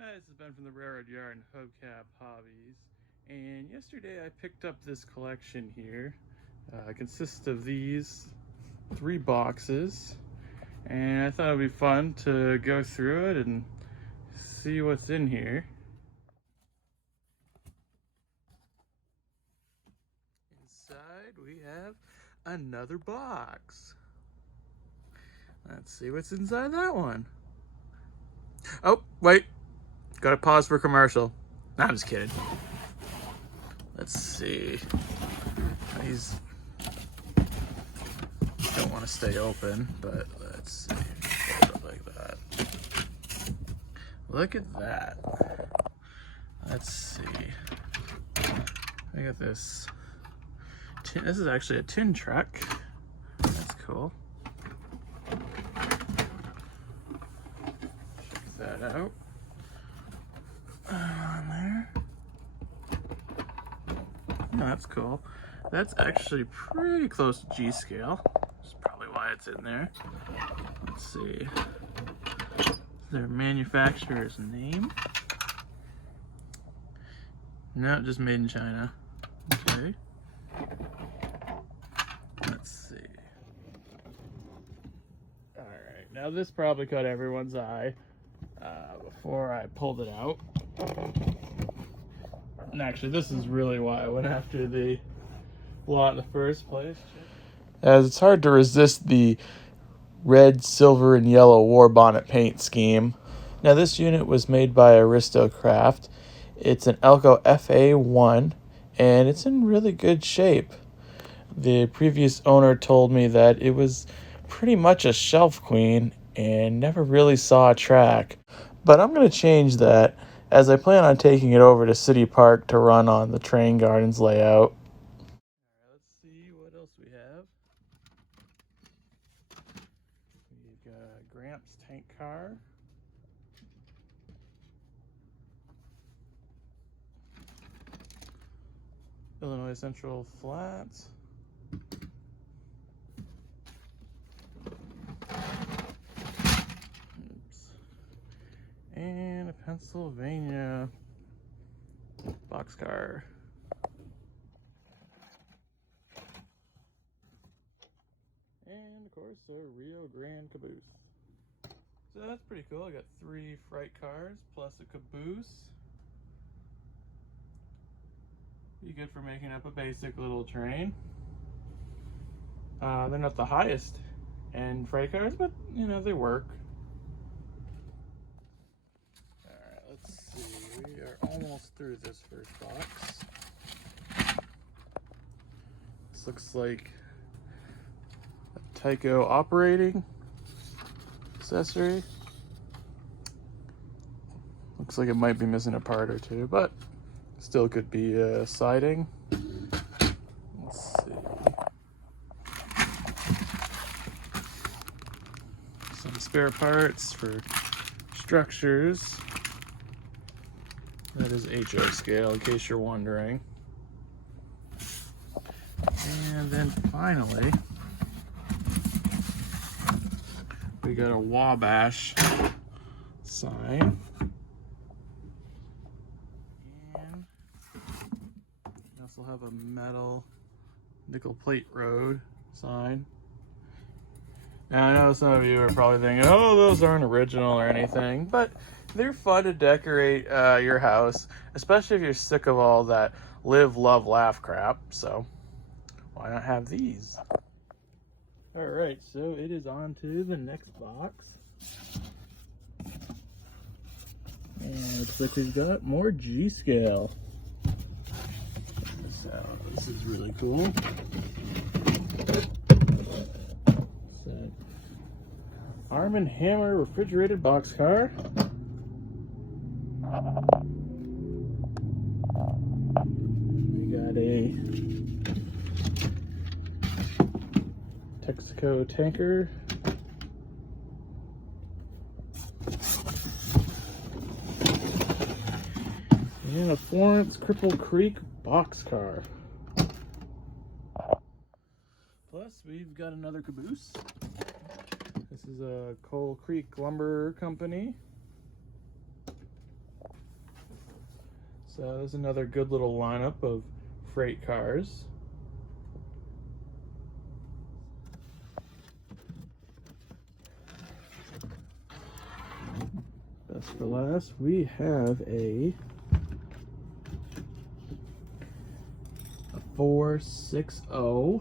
Hi, this is Ben from the Railroad Yard and Hubcap Hobbies. And yesterday I picked up this collection here. It consists of these 3 boxes. And I thought it would be fun to go through it and see what's in here. Inside we have another box. Let's see what's inside that one. Oh, wait. Gotta pause for commercial. No, I'm just kidding. Let's see. These don't want to stay open, but let's see. Fold it like that. Look at that. Let's see. I got this. This is actually a tin truck. That's cool. Check that out. On there. Oh, that's cool. That's actually pretty close to G scale. That's probably why it's in there. Let's see. Is their manufacturer's name? No, just made in China. Okay. Let's see. Alright, now this probably caught everyone's eye before I pulled it out. And actually, this is really why I went after the lot in the first place. As it's hard to resist the red, silver, and yellow war bonnet paint scheme. Now this unit was made by Aristocraft. It's an Elco FA1 and it's in really good shape. The previous owner told me that it was pretty much a shelf queen and never really saw a track. But I'm going to change that as I plan on taking it over to City Park to run on the Train Gardens layout. Let's see what else we have. We've got a Gramps tank car. Illinois Central Flats. Oops. And a Pennsylvania boxcar. And of course a Rio Grande caboose. So that's pretty cool. I got 3 freight cars plus a caboose. Be good for making up a basic little train. They're not the highest end freight cars, but you know, they work. Alright, let's see. We are almost through this first box. This looks like a Tyco operating accessory. Looks like it might be missing a part or two, but still could be siding. Let's see. Some spare parts for structures. That is HO scale, in case you're wondering. And then finally, we got a Wabash sign. And we also have a metal nickel plate road sign. Now I know some of you are probably thinking, oh, those aren't original or anything, but they're fun to decorate your house, especially if you're sick of all that live, love, laugh crap. So why not have these? All right, so it is on to the next box. And looks like we've got more G scale. Check this out. This is really cool. Arm & Hammer refrigerated boxcar. We got a Texaco tanker. And a Florence Cripple Creek boxcar. Plus, we've got another caboose. This is a Coal Creek Lumber Company. So there's another good little lineup of freight cars. Best for last, we have a 460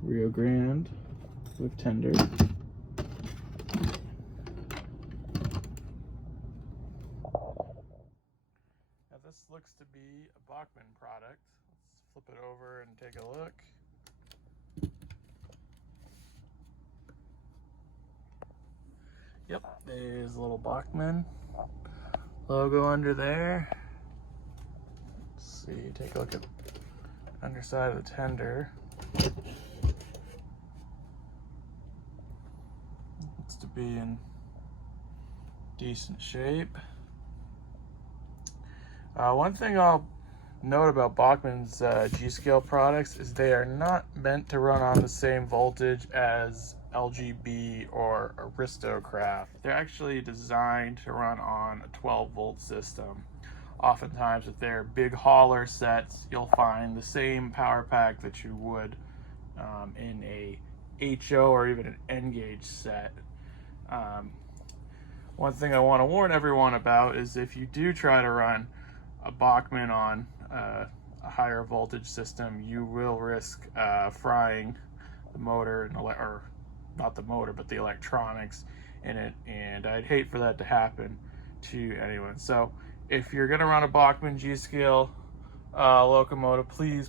Rio Grande with tender. Now this looks to be a Bachmann product. Let's flip it over and take a look. Yep, there's a little Bachmann logo under there. Let's see, take a look at the underside of the tender. Looks to be in decent shape. One thing I'll note about Bachmann's G-Scale products is they are not meant to run on the same voltage as LGB or Aristocraft. They're actually designed to run on a 12-volt system. Oftentimes with their big hauler sets, you'll find the same power pack that you would in a HO or even an N-gauge set. One thing I want to warn everyone about is if you do try to run a Bachmann on a higher voltage system, you will risk frying the motor, or not the motor, but the electronics in it, and I'd hate for that to happen to anyone. So if you're going to run a Bachmann G-Scale locomotive, please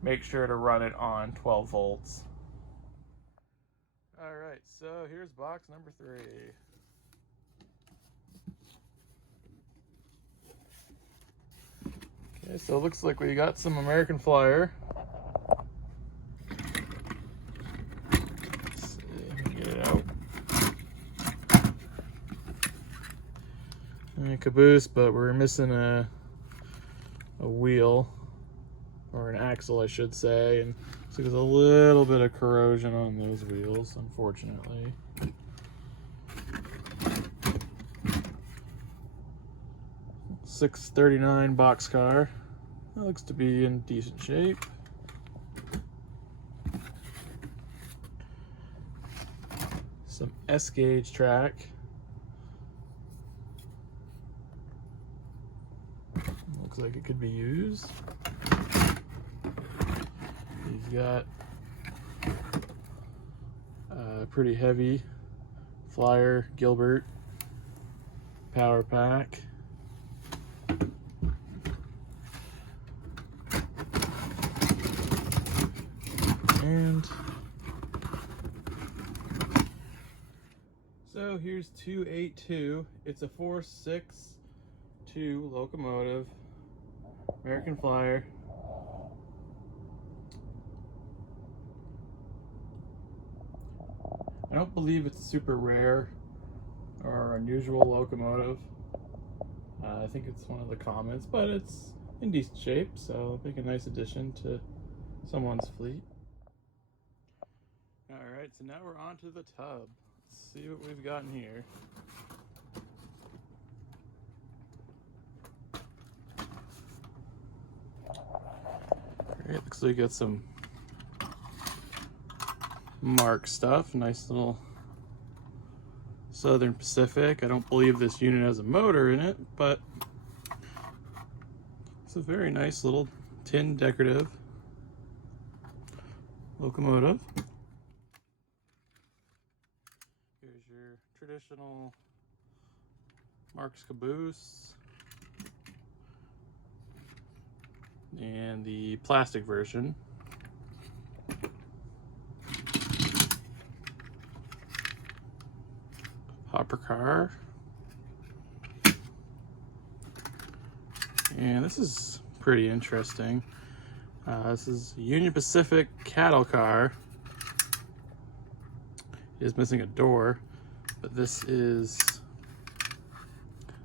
make sure to run it on 12 volts. All right, so here's box number 3. Okay, so it looks like we got some American Flyer. Let's see, let me get it out. And a caboose, but we're missing a wheel, or an axle, I should say, and so there's a little bit of corrosion on those wheels, unfortunately. $639 boxcar. That looks to be in decent shape. Some S-gauge track. Looks like it could be used. He's got a pretty heavy Flyer Gilbert power pack. And so here's 282. It's a 462 locomotive, American Flyer. I don't believe it's super rare or unusual locomotive. I think it's one of the commons, but it's in decent shape, so it'll make a nice addition to someone's fleet. Alright, so now we're on to the tub. Let's see what we've got in here. Alright, looks like we got some Mark stuff. Nice little Southern Pacific. I don't believe this unit has a motor in it, but it's a very nice little tin decorative locomotive. Here's your traditional Mark's caboose and the plastic version. Hopper car. And this is pretty interesting. This is Union Pacific cattle car. It is missing a door, but this is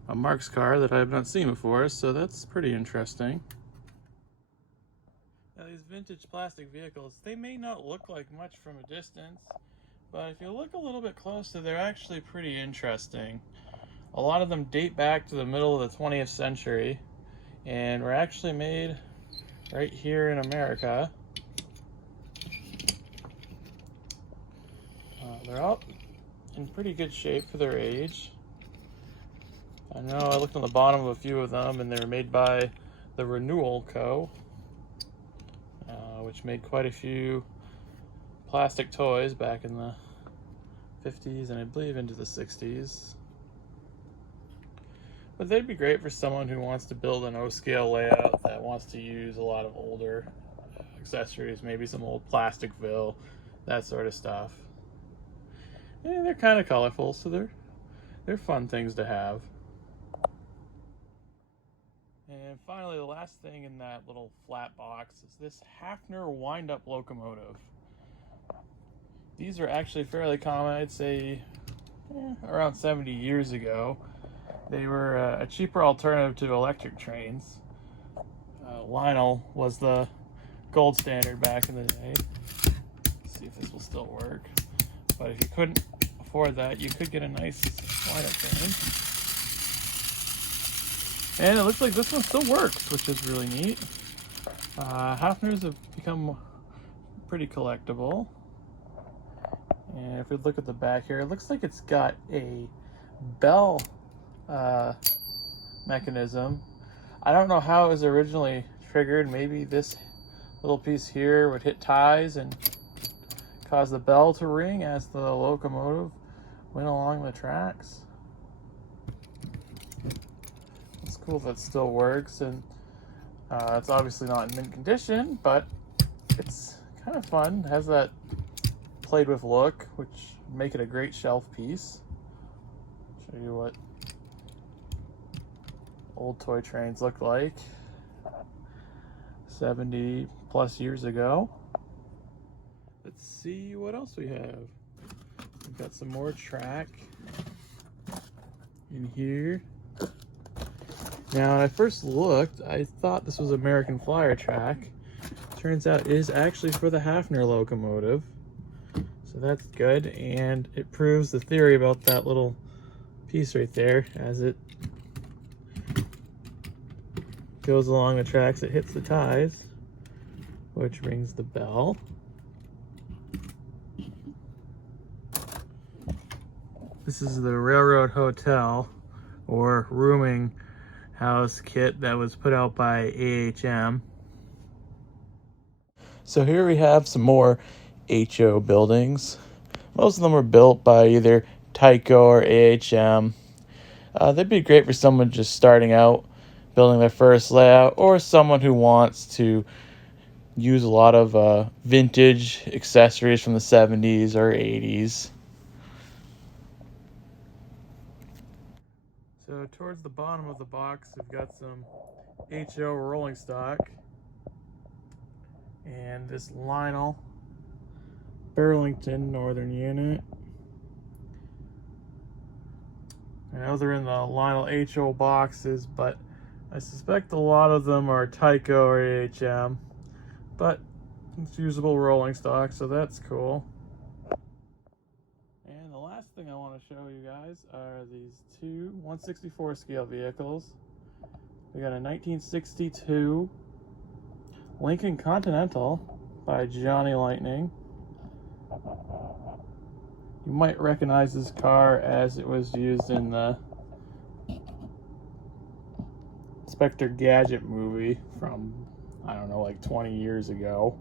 a Mark's car that I have not seen before, so that's pretty interesting. Now these vintage plastic vehicles, they may not look like much from a distance, but if you look a little bit closer, they're actually pretty interesting. A lot of them date back to the middle of the 20th century and were actually made right here in America. They're all in pretty good shape for their age. I know I looked on the bottom of a few of them, and they were made by the Renewal Co., which made quite a few plastic toys back in the 50s and I believe into the 60s. But they'd be great for someone who wants to build an O-scale layout that wants to use a lot of older accessories, maybe some old Plasticville, that sort of stuff. And they're kind of colorful, so they're fun things to have. And finally, the last thing in that little flat box is this Hefner Windup locomotive. These are actually fairly common, I'd say around 70 years ago. They were a cheaper alternative to electric trains. Lionel was the gold standard back in the day. Let's see if this will still work. But if you couldn't afford that, you could get a nice windup train. And it looks like this one still works, which is really neat. Hefners have become pretty collectible. And if we look at the back here, it looks like it's got a bell mechanism. I don't know how it was originally triggered. Maybe this little piece here would hit ties and cause the bell to ring as the locomotive went along the tracks. It's cool that it still works, and it's obviously not in mint condition, but it's kind of fun. It has that played with look, which would make it a great shelf piece. Show you what old toy trains look like 70 plus years ago. Let's see what else we have. We've got some more track in here. Now, when I first looked, I thought this was American Flyer track. Turns out it is actually for the Hefner locomotive. So that's good, and it proves the theory about that little piece right there. As it goes along the tracks, it hits the ties, which rings the bell. This is the Railroad Hotel, or rooming house kit that was put out by AHM. So here we have some more HO buildings. Most of them were built by either Tyco or AHM. They'd be great for someone just starting out, building their first layout, or someone who wants to use a lot of vintage accessories from the 70s or 80s. So towards the bottom of the box, we've got some HO rolling stock and this Lionel Burlington Northern unit. I know they're in the Lionel HO boxes, but I suspect a lot of them are Tyco or AHM, but it's usable rolling stock, so that's cool. And the last thing I want to show you guys are these two 1/64 scale vehicles. We got a 1962 Lincoln Continental by Johnny Lightning. You might recognize this car as it was used in the Inspector Gadget movie from, I don't know, like 20 years ago.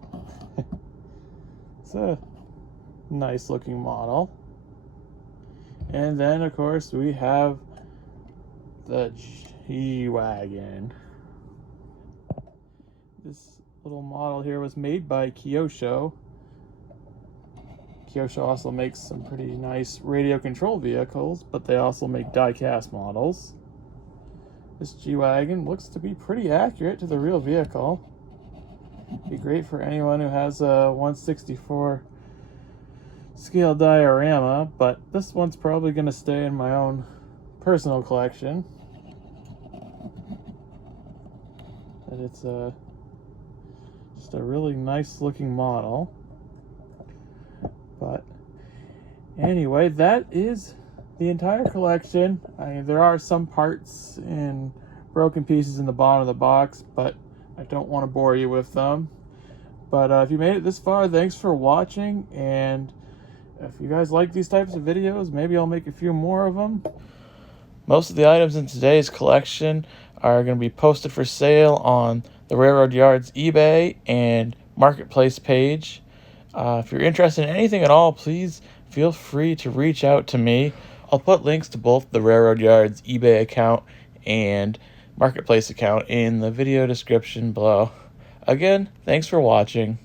It's a nice looking model. And then, of course, we have the G-Wagon. This little model here was made by Kyosho. Kyosho also makes some pretty nice radio control vehicles, but they also make die-cast models. This G-Wagon looks to be pretty accurate to the real vehicle. Be great for anyone who has a 1/64 scale diorama, but this one's probably going to stay in my own personal collection. And it's just a really nice looking model. But anyway, that is the entire collection. There are some parts and broken pieces in the bottom of the box, but I don't want to bore you with them. But if you made it this far, thanks for watching, and if you guys like these types of videos, maybe I'll make a few more of them. Most of the items in today's collection are going to be posted for sale on the Railroad Yards eBay and Marketplace page. If you're interested in anything at all, please feel free to reach out to me. I'll put links to both the Railroad Yards eBay account and Marketplace account in the video description below. Again, thanks for watching.